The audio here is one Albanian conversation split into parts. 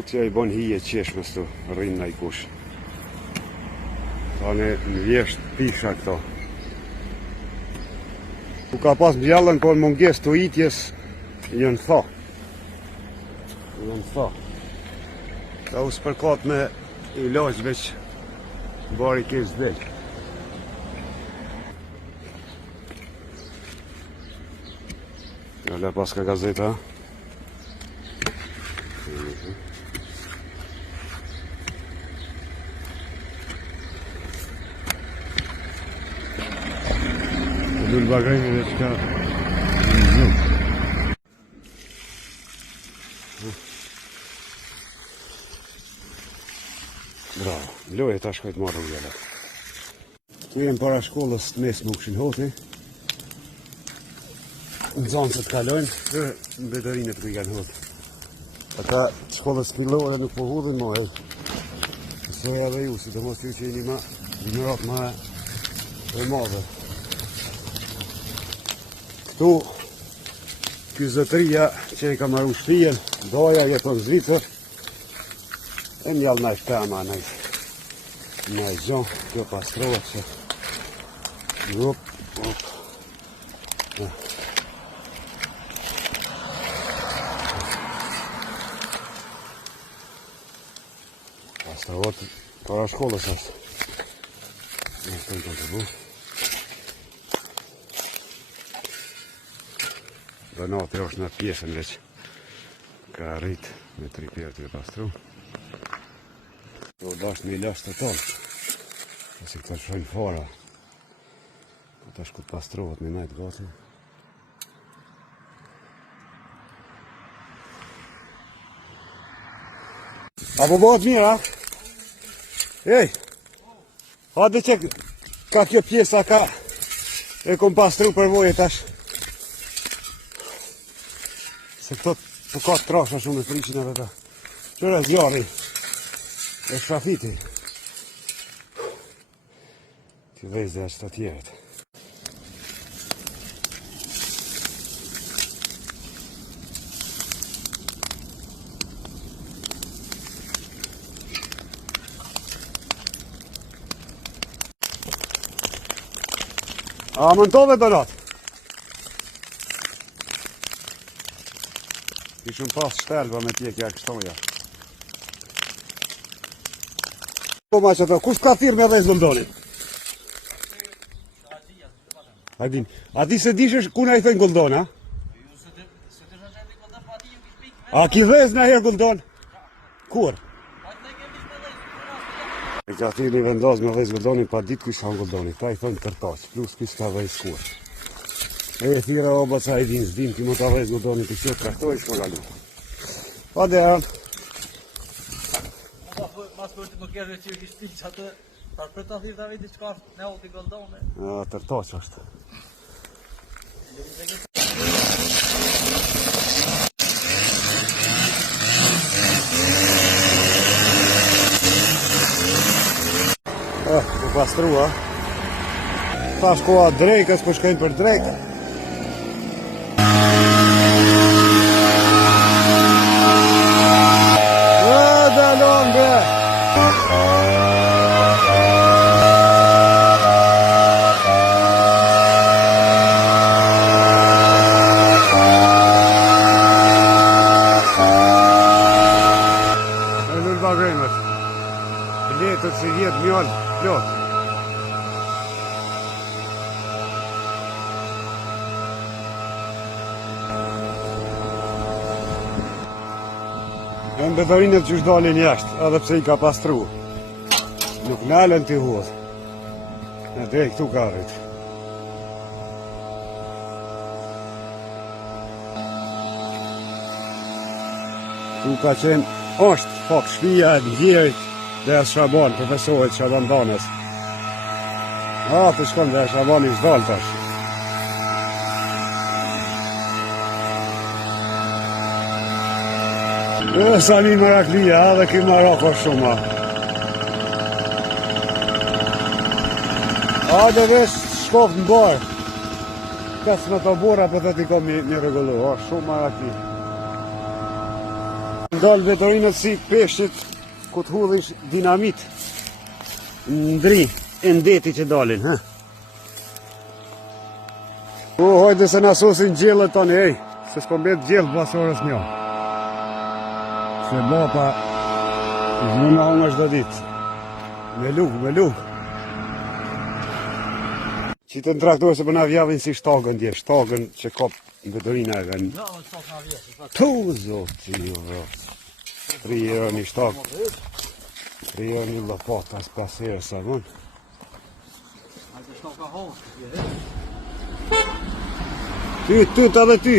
ku t'ja I bon hije qeshmës tu, rrinë na I kush. Tane në vjesht pisha këto. Ku ka pas mbjallën, po në munges të itjes, jënë tha. Jënë tha. Ka u spërkat me I laqë veç bari kesh del. Jale pas ka gazeta. Lull bagajnë dhe qka Bravo, loje ta shkojt marrë rrugjellat. Tu jem para shkollës të mes më këshin hoti. Në zonë se të kalojnë, dhe në betërinë të kujkan hoti. Ata shkollës pilore nuk po hudhin mo e. Nësoj edhe ju, si të mos ju që jeni ma ignorat ma e madhe. Këtu, kyzëtëria që I ka marru shpijen, doja jeton Zvicër, e mjallë na I shpema na I gjonë, kjo pastrohet që Hop. Pastrohet para shkollës është. Në të të bu. Donati është në pjesën veç ka rrit me 3 pjerë të pastru. Do dash me ilash të tonë. Asi këta shojnë fara. Këta shku të pastrohet me najtë gati. Apo bëhet mirë, a? Ej! Hade që ka kjo pjesa ka e kom pastru për voje tash. Se këto të ka trasha shumë e friqin edhe ta. Qëre zjarri e shafiti. Ti vejzë e ashtë të tjeret. A mëntove donat? Ishëm pas shtelba me tjekja kështoja. Po ma që të, kush ka thirë me dhe zlëndoni? A di se dishësh kuna I thënë Goldon, a? A ki dhez në herë Goldon? Kur? E ka thirë një vendas me dhe Goldonin, pa ditë kush ka Goldoni, ta I thënë tërtaq, plus kush ka dhe kur. E thira oba ca I din, s'dim ki më ta dhe Goldonin të qëtë trahtoj shkolla lu. Pa dhe Mas për të më kërë që I shpi që atë për të thirë të viti qka është ne oti Goldone. Tërtaq është. Në pastrua. Ta shkoa drejkës, për shkojnë për drejkë. Dalon be! E lull bagajmet. Letët që vjetë mjallë, plot. E në betërinët që shdalin jashtë, edhe pse I ka pastru. Nuk nalën t'i hodhë. Në drejt këtu ka rrit. Tu ka qenë, është pak shpia e ndjerit dhe e Shaban, profesorit Shaban Banës. Të shkon dhe e Shaban I shdal tash. Sa mi maraklia, dhe ki marako shumë. Dhe vesh shkoft në barë. Kasë me të bora për të t'i kom një regullu. Shumë marakli. dalë vetorinët si peshqit ku të hudhish dinamit ndri e ndeti që dalin, ha? Hajde se na sosin gjellët tani, ej, se s'po mbet gjellë pas orës një. Se bapa zhvuna unë është dhe ditë. Me luk. Që të në traktorë se përna vjavin si shtagën dje, shtagën që kap në vetorina e venë. Ja, në stok na vjetë. Tu, zoti, jo, vrot. 3 euro një shtagë. 3 euro një lopat, as pas herë sa mën. Hajde shtoka hoshtë, Ty, tuta dhe ty.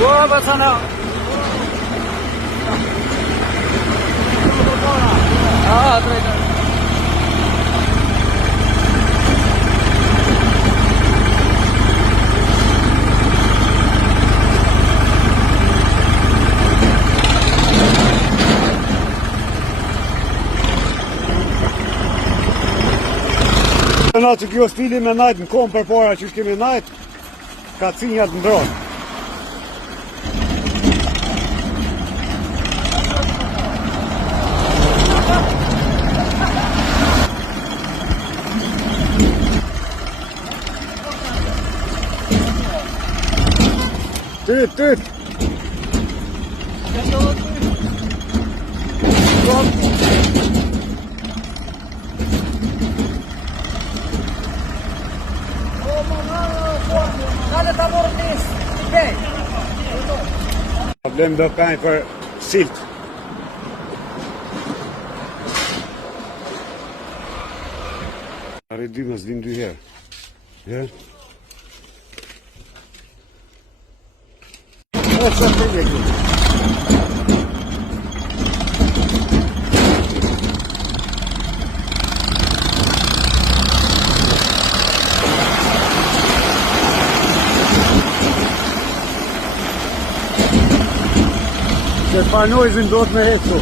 Ua, bëtëna! Drejta. Na që kjo stili me najtë në kom për para që shkemi najtë, ka cinjat në dronë. Tyt! Nale ta morë nisë, okej. Problem do kaj për silt. Arre dy më zdim 2 herë. Ja? E që të një këtë. Se pa nojzin do të me hecu.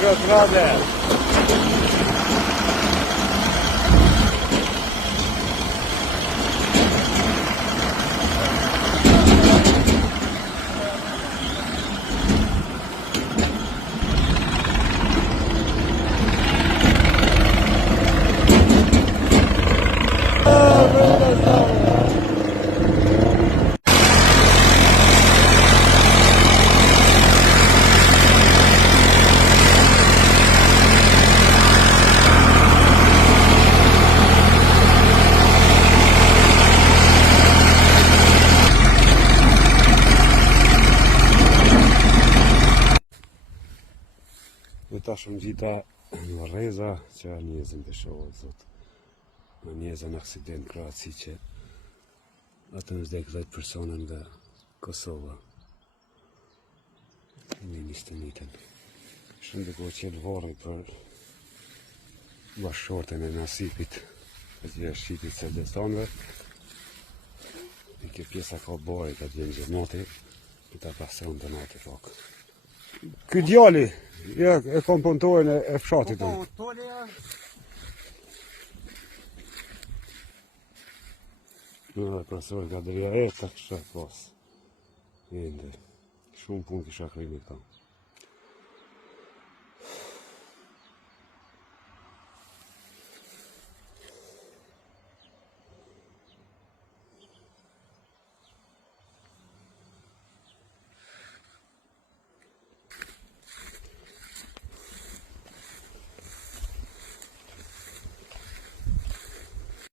Grotrade. Ta shumë gjita në reza që njëzën të shohë, zot. Në njëzën aksident Kroaci që atë në zdek 10 persona nga Kosova. Në nishtë njëtën. Shumë dhe kohë qëtë vorën për bashkëshortën e nasipit e që është shqipit se destonve. I ke pjesa ka bori ka të gjenë gjemoti i ta pasion të natë fakë. Ky djali, ja, e kom puntojnë e fshatit unë. Në profesor ka dërja e ta kësha pas. Ende, shumë pun kisha krimi ta.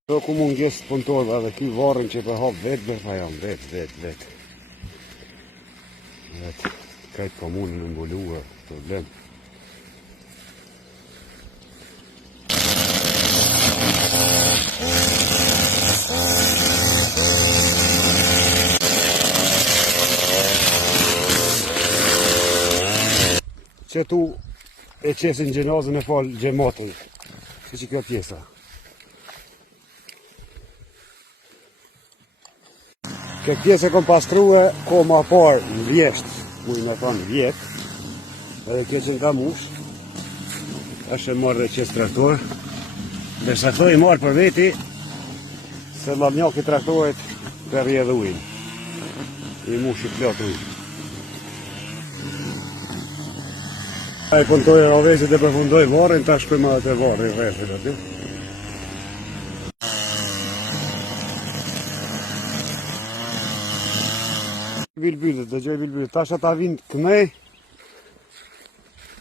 Do ku munges punëtorëve edhe ky varrin që për hap vetë bërta jam, vetë. Vetë, kajtë komunën në mbuluar, problem. Që tu e qesin gjenazën e falë gjematën, që kjo pjesa. Këtë pjesë e kom pastruhe ko ma parë në vjesht, mujë me thonë vjet, edhe kjo që nga mush, është e marrë dhe qesë traktor, dhe sa këto i marrë për veti, se lamnjaki traktorit për rje dhe ujnë, i mush i plot ujnë. A i puntoj e ravezit dhe përfundoj varrin, ta shkojma dhe të varri rrethit aty. Bilbilit, dhe gjoj bilbilit, tash ata vinë kënej,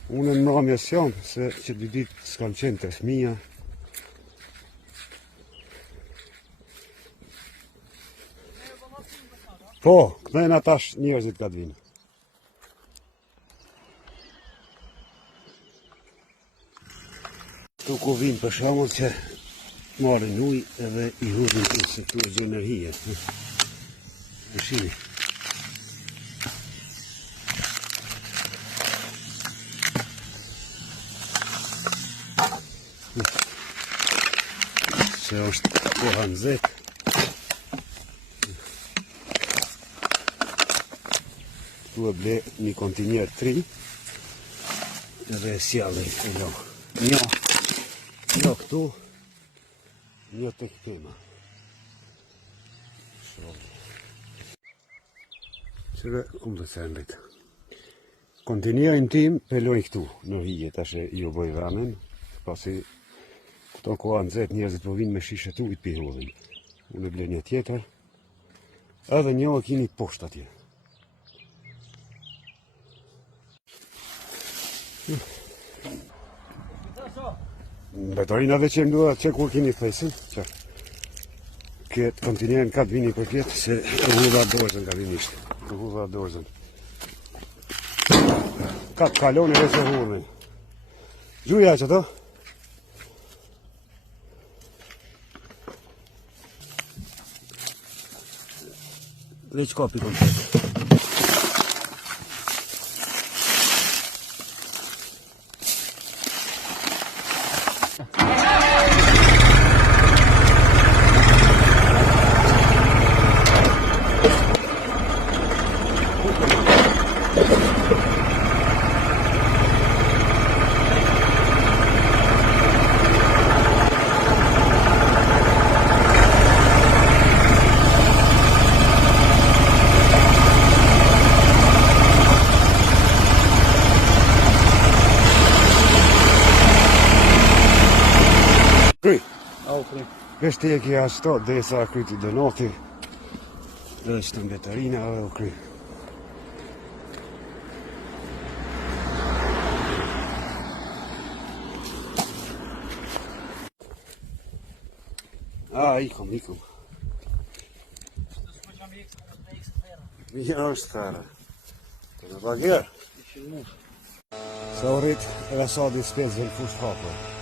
unë në mramja s'jam, se që dy ditë s'kam qenë të fëmija. Po, kënejnë atash njerëzit ka të vinë. Këtu ku vinë për shamon që marrin ujë edhe i hudhin të se këtu është energie. E shini. Se është koha nxehtë. Këtu e ble një kontinjer 3 edhe e sjallë e lo. Një këtu, një të këtema. Qëve, dhe se ndajtë. Kontinjerin tim peloj këtu, në hije, tashe ju bëj ramen, pasi këto koha nxehtë njerëzit po vinë me shishet ujit pi hudhin. Unë e ble një tjetër, edhe një e kini poshtë atje. Betorina dhe që më duha që kur kini thejsin, që këtë kontinjerin ka të vini për kjetë, se e hudha dorëzën ka vinisht. E hudha dorëzën. Ka të kaloni dhe se hudhin. Gjuja që to? Dhe që ka pikon të? Kry. Kështë e kja ashtot dhe sa kryti dënoti dhe është të mbetarina dhe o kry. Ikom. Ja është thera. Të në bagjerë. Sa urit, edhe sa di spesë dhe në fushë hapër.